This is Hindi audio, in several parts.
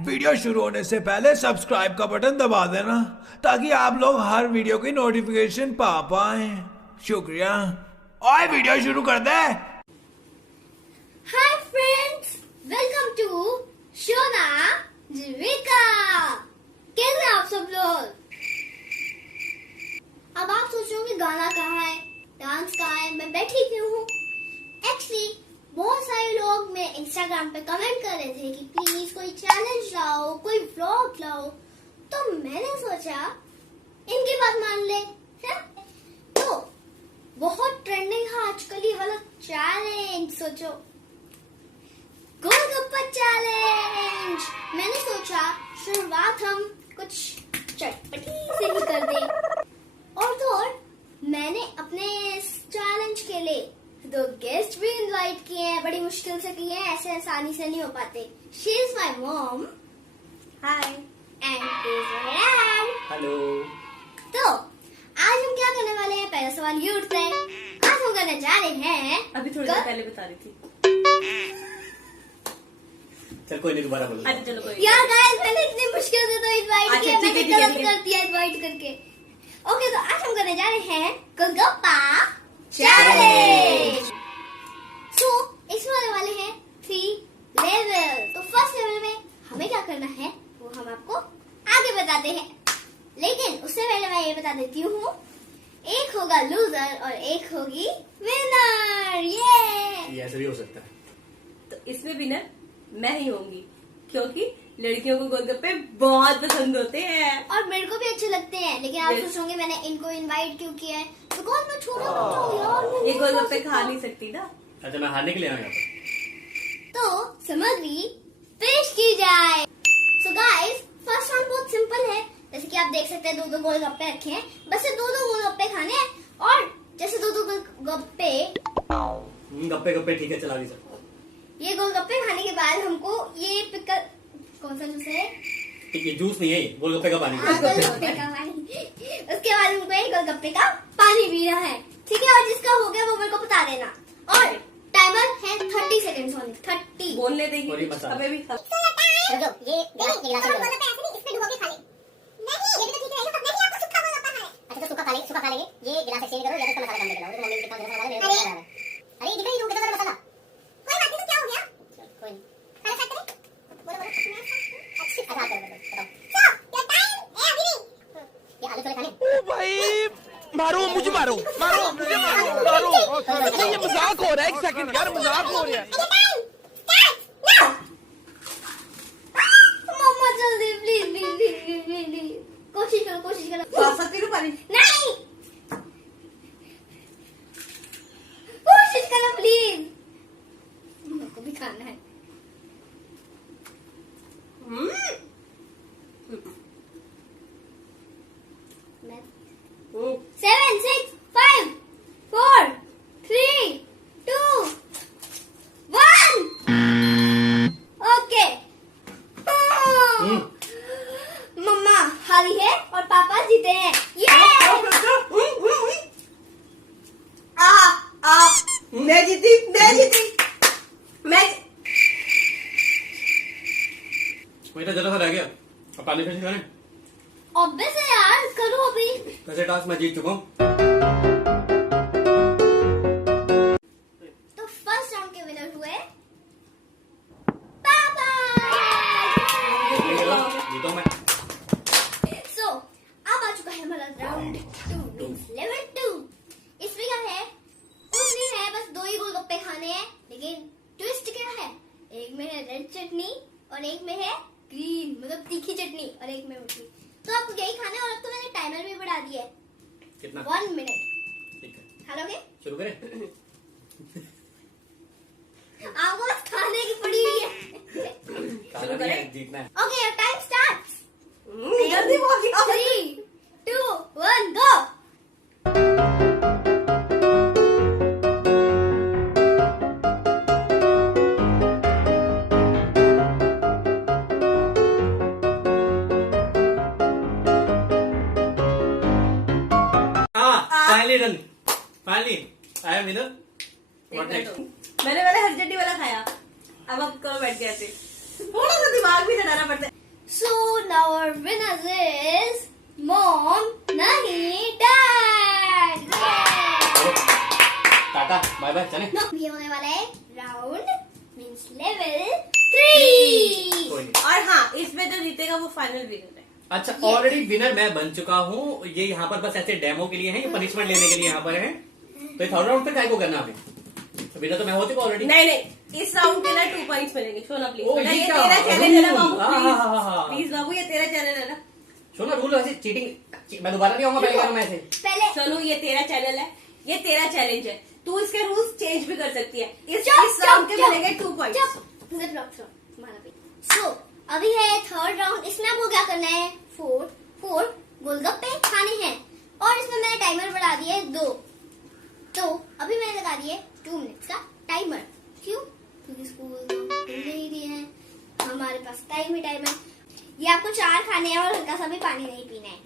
वीडियो शुरू होने से पहले सब्सक्राइब का बटन दबा देना ताकि आप लोग हर वीडियो की नोटिफिकेशन पा पाए। शुक्रिया। और वीडियो शुरू कर दे। Hi friends, welcome to Shona Jeevika. कैसे हैं आप सब लोग? अब आप सोचोगे गाना कहाँ है, डांस कहाँ है, मैं बैठी क्यों हूँ? एक्चुअली बहुत सारे लोग मेरे इंस्टाग्राम पे कमेंट कर रहे थे कि प्लीज कोई चैलेंज लाओ, कोई व्लॉग लाओ, तो मैंने सोचा इनकी बात मान ले है? तो बहुत ट्रेंडिंग है आजकल ये वाला चैलेंज। सोचो, गोलगप्पा चैलेंज। मैंने सोचा शुरुआत हम कुछ चटपटी से ही कर दें। और तो और मैंने अपने इस चैलेंज के लिए 2 गेस्ट भी इनवाइट किए हैं। बड़ी मुश्किल से किए हैं, ऐसे आसानी से नहीं हो पाते। She is my mom. Hi. And hello. तो आज हम क्या करने वाले हैं? पहला सवाल ये उठता है, आज हम करने जा रहे हैं। अभी थोड़ी देर पहले बता रही थी। चल कोई नहीं, दोबारा बोलो। अच्छा चलो कोई। यार गाइस, मैंने इतनी मुश्किल से तो इनवाइट अच्छा, किया, ठीक है, मैंने ठीक है, गलत ठीक है। कर दिया इनवाइट करके। ओके, तो आज हम करने जा रहे हैं गोलगप्पा चैलेंज। सो इसमें होने वाले हैं 3 लेवल। तो फर्स्ट लेवल में हमें क्या करना है वो हम आपको आगे बताते हैं, लेकिन उससे पहले मैं ये बता देती हूँ, एक होगा लूजर और एक होगी विनर। ये ऐसे भी हो सकता है। तो इसमें विनर मैं ही होंगी, क्योंकि लड़कियों को गोलगप्पे बहुत पसंद होते हैं। और मेरे को भी अच्छे लगते हैं, लेकिन आप Yes. सोचोगे मैंने इनको इनवाइट क्यों किया है? बिकॉज मैं छोटा बच्चा हूँ यार, मैं ये नहीं गोलगप्पे सकता। खा नहीं सकती ना। अच्छा, मैं हारने के लिए आया यहाँ पर। तो सामग्री पेश की जाए। सो गाइस, फर्स्ट राउंड बहुत सिंपल है। जैसे कि आप देख सकते हैं 2-2 गोलगप्पे रखे हैं, बस ये 2-2 गोलगप्पे खाने हैं। और जैसे 2-2 गोलगप्पे, गप्पे गप्पे ठीक है, चला भी सकता। ये गोलगप्पे खाने के बाद हमको ये पिकल, कौन सा जूस है? ठीक है, जूस नहीं है, गोलगप्पे का पानी। गोलगप्पे का पानी। उसके बाद हमको एक गोलगप्पे का पानी पीना है, ठीक है? और जिसका हो गया वो मेरे को बता देना। और टाइमर है 30 सेकंड्स ओनली। 30। बोलने देगी और ये मसाला। अबे भी खा। ये इसमें डुबो के खा ले। नहीं, ये भी तो ठीक रहेगा। नहीं, आपको सूखा गोलगप्पा खाना है। अच्छा, तो सूखा खा ले, सूखा खा लेंगे। ये गिलास एक्सचेंज करो या तो इसका मसाला कम देना। तो मम्मी के पास मसाला मेरे को बता रहा है। अरे दिखाई दो कितना मसाला। कोई बात नहीं, तो क्या हो गया? कोई नहीं। अरे साथ करें। बोलो अच्छी अच्छा करो, बताओ। सो योर टाइम है अभी नहीं। ये आलू छोले खाने। ओ भाई, मारो मुझे, मारो मारो मुझे, मारो। ये मजाक हो रहा है। 1 सेकंड यार, मजाक हो रहा है। मम्मा जल्दी प्लीज। कोशिश करो। खा सकती हूँ पानी। नहीं, कोशिश करो प्लीज। मेरे को भी खाना है। मैं 7, 6, 5, 4, 3, 2, 1। ओके। मम्मा हारी है और पापा जीते हैं। ये मैं जीती। मैं वही तो जरा सा रह गया। अब पानी फिर से खाने। ऑब्वियस है यार, करो अभी। वैसे टास्क मैं जीत चुका हूँ। तो फर्स्ट राउंड के विनर हुए पापा। जीता मैं। सो अब आ चुका है हमारा राउंड 2 मींस लेवल 2। इसमें क्या है? कुछ नहीं है, बस 2 ही गोलगप्पे खाने हैं, लेकिन ट्विस्ट क्या है? एक में है रेड चटनी और एक में है ग्रीन, मतलब तीखी चटनी, और एक में मीठी। तो आपको यही खाना है। और अब तो मैंने टाइमर भी बढ़ा दिया है, कितना? 1 मिनट। ठीक है, खा लोगे? शुरू करें। आपको बस खाने की पड़ी हुई है। खाना नहीं है, जीतना है। Okay, your time starts. जल्दी बोल। 3, 2, 1, go. Finally done. Finally I am winner. What next? मैंने हरी चटनी वाला खाया। अब आप करो बैठ के ऐसे। थोड़ा सा दिमाग भी लगाना पड़ता है। So now our winner is mom, नहीं dad. टाटा बाय बाय चले। No, ये होने वाला है round means level 3. कोई नहीं। और हाँ, इसमें जो जीतेगा वो फाइनल विनर है। अच्छा ऑलरेडी विनर मैं बन चुका हूँ। ये यहाँ पर बस ऐसे डेमो के लिए है, ये पनिशमेंट लेने के लिए यहाँ पर है। तो थर्ड राउंड पे काय को करना आपने? विनर तो मैं हो चुका ऑलरेडी। नहीं, इस राउंड के ना 2 पॉइंट्स मिलेंगे। शोना प्लीज, ओ, बेटा ये ये क्या? तेरा चैलेंज है ना बाबू, हाँ। प्लीज बाबू ये तेरा चैनल है ना। सुनो रूल ऐसे चीटिंग मैं दोबारा नहीं आऊंगा पहले करूँ मैं ऐसे। पहले सोनू ये तेरा चैनल है, ये तेरा चैलेंज है, तू इसके रूल्स चेंज भी कर सकती है। इस चुप, राउंड के चुप, मिलेंगे 2 पॉइंट्स। मुझे ब्लॉक थ्रो तुम्हारा भी. So अभी है थर्ड राउंड. इसमें आपको क्या करना है? 4 गोलगप्पे खाने हैं और इसमें मैंने टाइमर बढ़ा दिया है 2. तो अभी मैंने लगा दिया है 2 मिनट्स का टाइमर. क्यों? क्योंकि स्कूल तो खुल ही रही है, हमारे पास टाइम ही टाइम है. ये आपको 4 खाने हैं और हल्का सा भी पानी नहीं पीना है.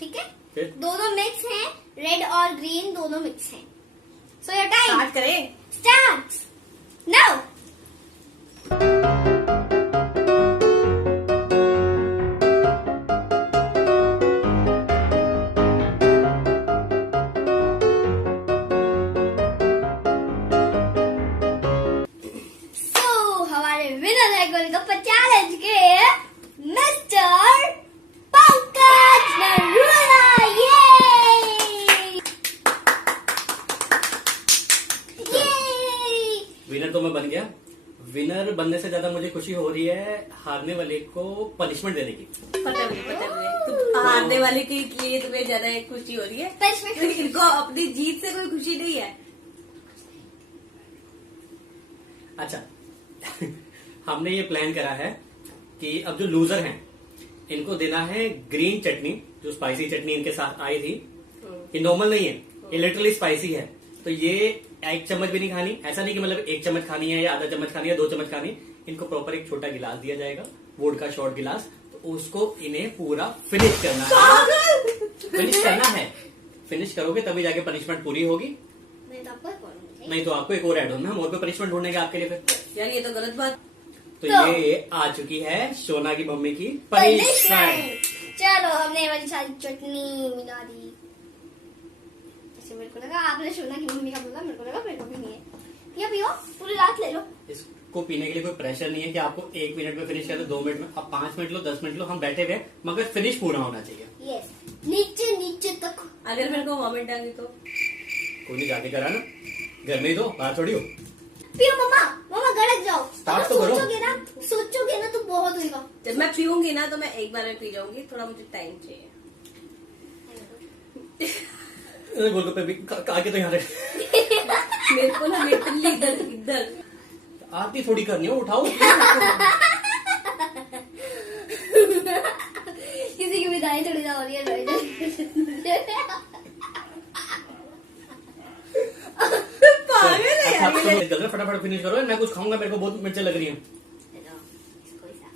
ठीक है? फिर? दोनों मिक्स हैं, रेड और ग्रीन दोनों मिक्स हैं. सो योर टाइम स्टार्ट करें। starts now. So हमारे विनर है गोलगप्पा चैलेंज के मिस्टर पंकज नरूला. ये विनर तो मैं बन गया। विनर बनने से ज्यादा मुझे खुशी हो रही है हारने वाले को पनिशमेंट देने की। पता मुझे हारने वाले के लिए तुम्हें ज्यादा खुशी हो रही है, Punishment. क्योंकि इनको अपनी जीत से कोई खुशी नहीं है। अच्छा हमने ये प्लान करा है कि अब जो लूजर हैं इनको देना है ग्रीन चटनी, जो स्पाइसी चटनी इनके साथ आई थी। ये नॉर्मल नहीं है, ये लिटरली स्पाइसी है। तो ये 1 चम्मच भी नहीं खानी, ऐसा नहीं कि मतलब 1 चम्मच खानी है या आधा चम्मच खानी है 2 चम्मच खानी। इनको प्रॉपर एक छोटा गिलास दिया जाएगा, वोड का शॉर्ट गिलास। तो उसको इन्हें पूरा फिनिश करना है। फिनिश करना है, फिनिश करोगे तभी जाके पनिशमेंट पूरी होगी। नहीं तो आपको एक और मिलेगा. नहीं तो आपको एक और ऐड होना, हम और कोई पनिशमेंट ढूंढेंगे आपके लिए फिर। यार ये तो गलत बात। तो तो- ये आ चुकी है सोना की मम्मी की पनिशमेंट। Punishment. चलो हमने ये वाली सारी चटनी मिला दी. ऐसे मेरे को लगा आपने सोना की मम्मी का बोला, मेरे को लगा मेरे को भी नहीं है. पियो पियो, पूरी रात ले लो. इसको पीने के लिए कोई प्रेशर नहीं है कि आपको 1 मिनट में फिनिश कर दो, 2 मिनट में। आप 5 मिनट लो, 10 मिनट लो, हम बैठे हुए हैं, मगर फिनिश पूरा होना चाहिए। यस, नीचे नीचे तक. अगर मेरे को वॉमिट आ गई तो कोई नहीं, जाके करा ना, घर में ही दो, बाहर थोड़ी हो। पियो मम्मा, मम्मा गड़क जाओ. Start अगर तो करो. सोचोगे ना तो बहुत होगा. जब मैं पीऊंगी ना तो मैं एक बार में पी जाऊंगी, थोड़ा मुझे टाइम चाहिए। गोलगप्पे भी आके तो यहाँ रख। मेरे को ना लिटरली इधर इधर आरती थोड़ी करनी हो, उठाओ। किसी की विदाई थोड़ी ना हो रही है. पागल है अच्छा यार ये। जल्दी फटाफट फिनिश करो, मैं कुछ खाऊंगा, मेरे को बहुत मिर्चें लग रही हैं।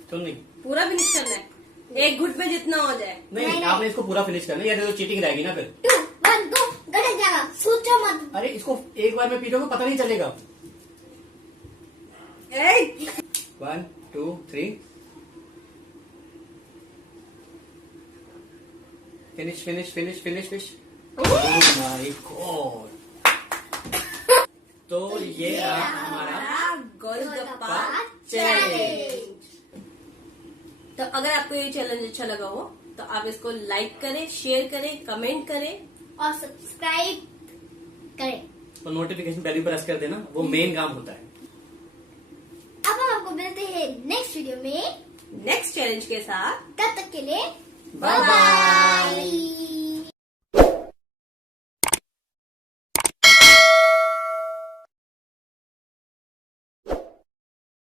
सुन नहीं पूरा फिनिश करना है, एक घुट में जितना हो जाए। नहीं, नहीं। आपने इसको पूरा फिनिश करना है, या तो चीटिंग रहेगी ना फिर। 2 1 गो, गड़क जाएगा. सोचो मत. अरे इसको एक बार में पी लोगे पता नहीं चलेगा। 1 2 3 finish finish finish finish finish. Oh my God. तो ये रहा हमारा गोलगप्पा चैलेंज। चैलेंज। तो अगर आपको ये चैलेंज अच्छा लगा हो तो आप इसको लाइक करें, शेयर करें, कमेंट करें और सब्सक्राइब करें. तो नोटिफिकेशन बेल भी प्रेस कर देना, वो मेन काम होता है। अब हम आपको मिलते हैं नेक्स्ट वीडियो में. नेक्स्ट चैलेंज के साथ। तब तक के लिए Bye bye.